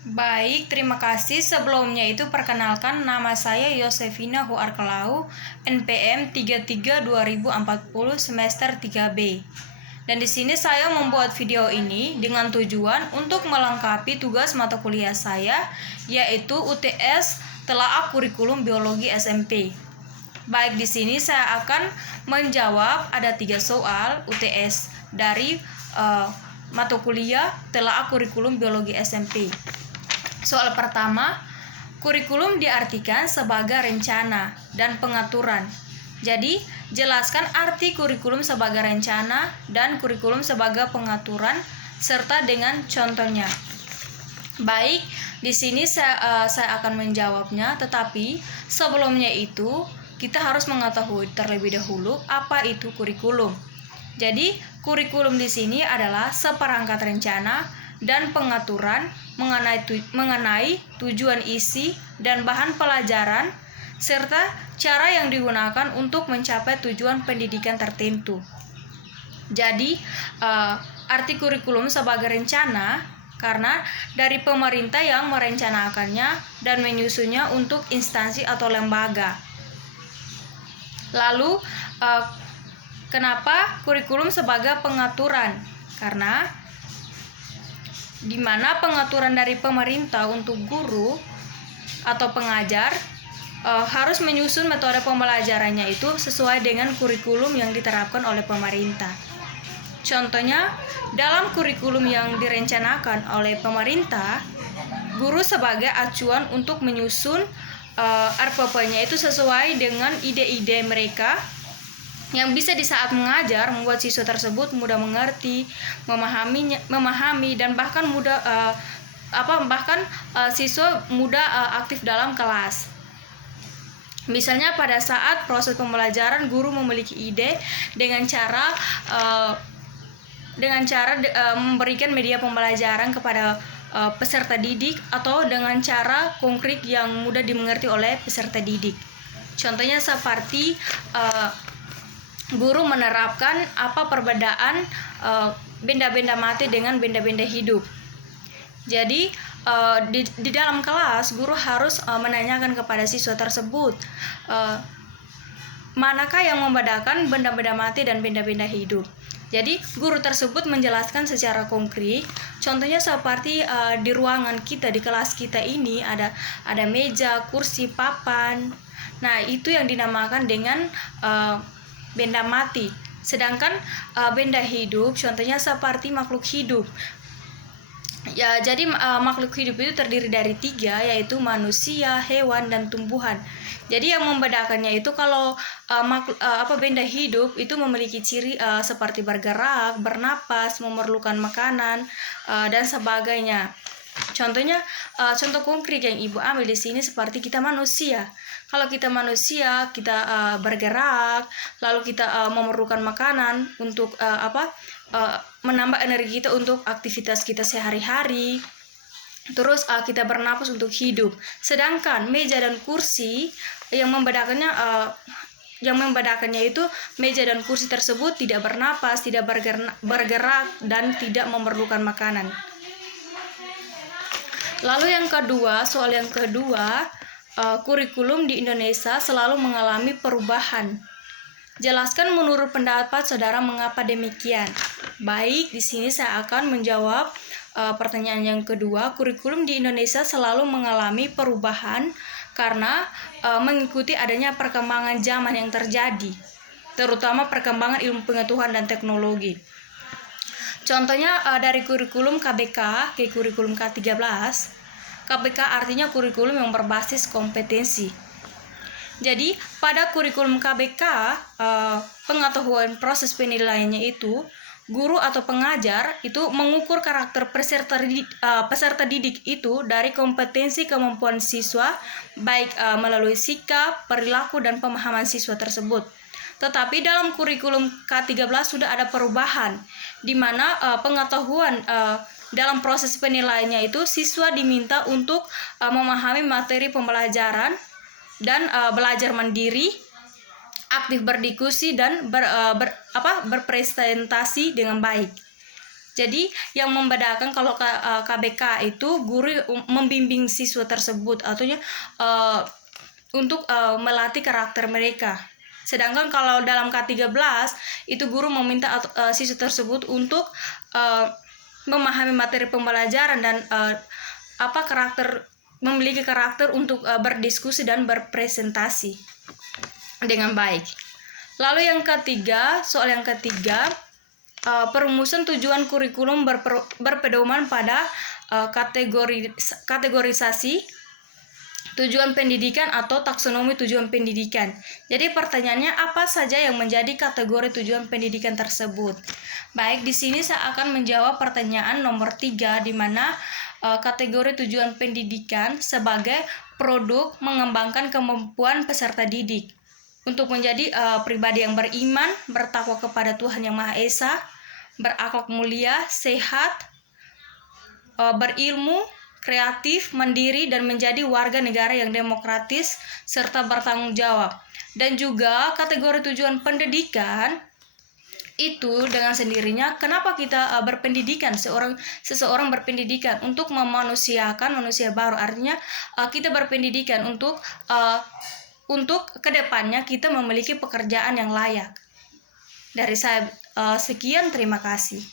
Baik, terima kasih. Sebelumnya itu perkenalkan, nama saya Yosefina Huarkelau, NPM 33 2040 semester 3B. Dan di sini saya membuat video ini dengan tujuan untuk melengkapi tugas mata kuliah saya, yaitu UTS Telaah Kurikulum Biologi SMP. Baik, di sini saya akan menjawab ada 3 soal UTS dari mata kuliah Telaah Kurikulum Biologi SMP. Soal pertama, kurikulum diartikan sebagai rencana dan pengaturan. Jadi, jelaskan arti kurikulum sebagai rencana dan kurikulum sebagai pengaturan serta dengan contohnya. Baik, di sini saya akan menjawabnya, tetapi sebelumnya itu kita harus mengetahui terlebih dahulu apa itu kurikulum. Jadi, kurikulum di sini adalah seperangkat rencana dan pengaturan mengenai tujuan isi dan bahan pelajaran serta cara yang digunakan untuk mencapai tujuan pendidikan tertentu. Jadi, arti kurikulum sebagai rencana karena dari pemerintah yang merencanakannya dan menyusunnya untuk instansi atau lembaga. Lalu, kenapa kurikulum sebagai pengaturan? Karena di mana pengaturan dari pemerintah untuk guru atau pengajar harus menyusun metode pembelajarannya itu sesuai dengan kurikulum yang diterapkan oleh pemerintah. Contohnya, dalam kurikulum yang direncanakan oleh pemerintah, guru sebagai acuan untuk menyusun RPP-nya itu sesuai dengan ide-ide mereka yang bisa di saat mengajar membuat siswa tersebut mudah mengerti, memahami dan bahkan siswa mudah aktif dalam kelas. Misalnya pada saat proses pembelajaran guru memiliki ide dengan cara memberikan media pembelajaran kepada peserta didik atau dengan cara konkret yang mudah dimengerti oleh peserta didik. Contohnya seperti guru menerapkan apa perbedaan benda-benda mati dengan benda-benda hidup. Jadi di dalam kelas guru harus menanyakan kepada siswa tersebut manakah yang membedakan benda-benda mati dan benda-benda hidup. Jadi guru tersebut menjelaskan secara konkret. Contohnya seperti di ruangan kita, di kelas kita ini ada meja, kursi, papan. Nah, itu yang dinamakan dengan benda mati. Sedangkan benda hidup contohnya seperti makhluk hidup. Ya, jadi makhluk hidup itu terdiri dari 3, yaitu manusia, hewan, dan tumbuhan. Jadi yang membedakannya itu kalau benda hidup itu memiliki ciri seperti bergerak, bernapas, memerlukan makanan dan sebagainya. Contohnya, contoh konkret yang Ibu ambil di sini seperti kita manusia. Kalau kita manusia, kita bergerak, lalu kita memerlukan makanan untuk menambah energi kita untuk aktivitas kita sehari-hari. Terus kita bernapas untuk hidup. Sedangkan meja dan kursi yang membedakannya itu meja dan kursi tersebut tidak bernapas, tidak bergerak dan tidak memerlukan makanan. Lalu yang kedua, soal yang kedua, kurikulum di Indonesia selalu mengalami perubahan. Jelaskan menurut pendapat saudara mengapa demikian. Baik, di sini saya akan menjawab pertanyaan yang kedua. Kurikulum di Indonesia selalu mengalami perubahan karena mengikuti adanya perkembangan zaman yang terjadi, terutama perkembangan ilmu pengetahuan dan teknologi. Contohnya dari kurikulum KBK ke kurikulum K13. KBK artinya kurikulum yang berbasis kompetensi. Jadi pada kurikulum KBK pengetahuan proses penilaiannya itu guru atau pengajar itu mengukur karakter peserta didik itu dari kompetensi kemampuan siswa baik melalui sikap, perilaku dan pemahaman siswa tersebut. Tetapi dalam kurikulum K13 sudah ada perubahan, di mana pengetahuan dalam proses penilaiannya itu siswa diminta untuk memahami materi pembelajaran dan belajar mandiri, aktif berdiskusi dan berpresentasi dengan baik. Jadi yang membedakan kalau KBK itu guru membimbing siswa tersebut, artinya untuk melatih karakter mereka. Sedangkan kalau dalam K13 itu guru meminta siswa tersebut untuk memahami materi pembelajaran dan memiliki karakter untuk berdiskusi dan berpresentasi dengan baik. Lalu yang ketiga, soal yang ketiga, perumusan tujuan kurikulum berpedoman pada kategorisasi tujuan pendidikan atau taksonomi tujuan pendidikan. Jadi pertanyaannya, apa saja yang menjadi kategori tujuan pendidikan tersebut? Baik, di sini saya akan menjawab pertanyaan nomor 3, di mana kategori tujuan pendidikan sebagai produk mengembangkan kemampuan peserta didik untuk menjadi pribadi yang beriman, bertakwa kepada Tuhan Yang Maha Esa, berakhlak mulia, sehat, berilmu, kreatif, mandiri, dan menjadi warga negara yang demokratis serta bertanggung jawab. Dan juga kategori tujuan pendidikan itu dengan sendirinya, kenapa kita berpendidikan, seseorang berpendidikan untuk memanusiakan manusia baru. Artinya kita berpendidikan untuk kedepannya kita memiliki pekerjaan yang layak. Dari saya sekian, terima kasih.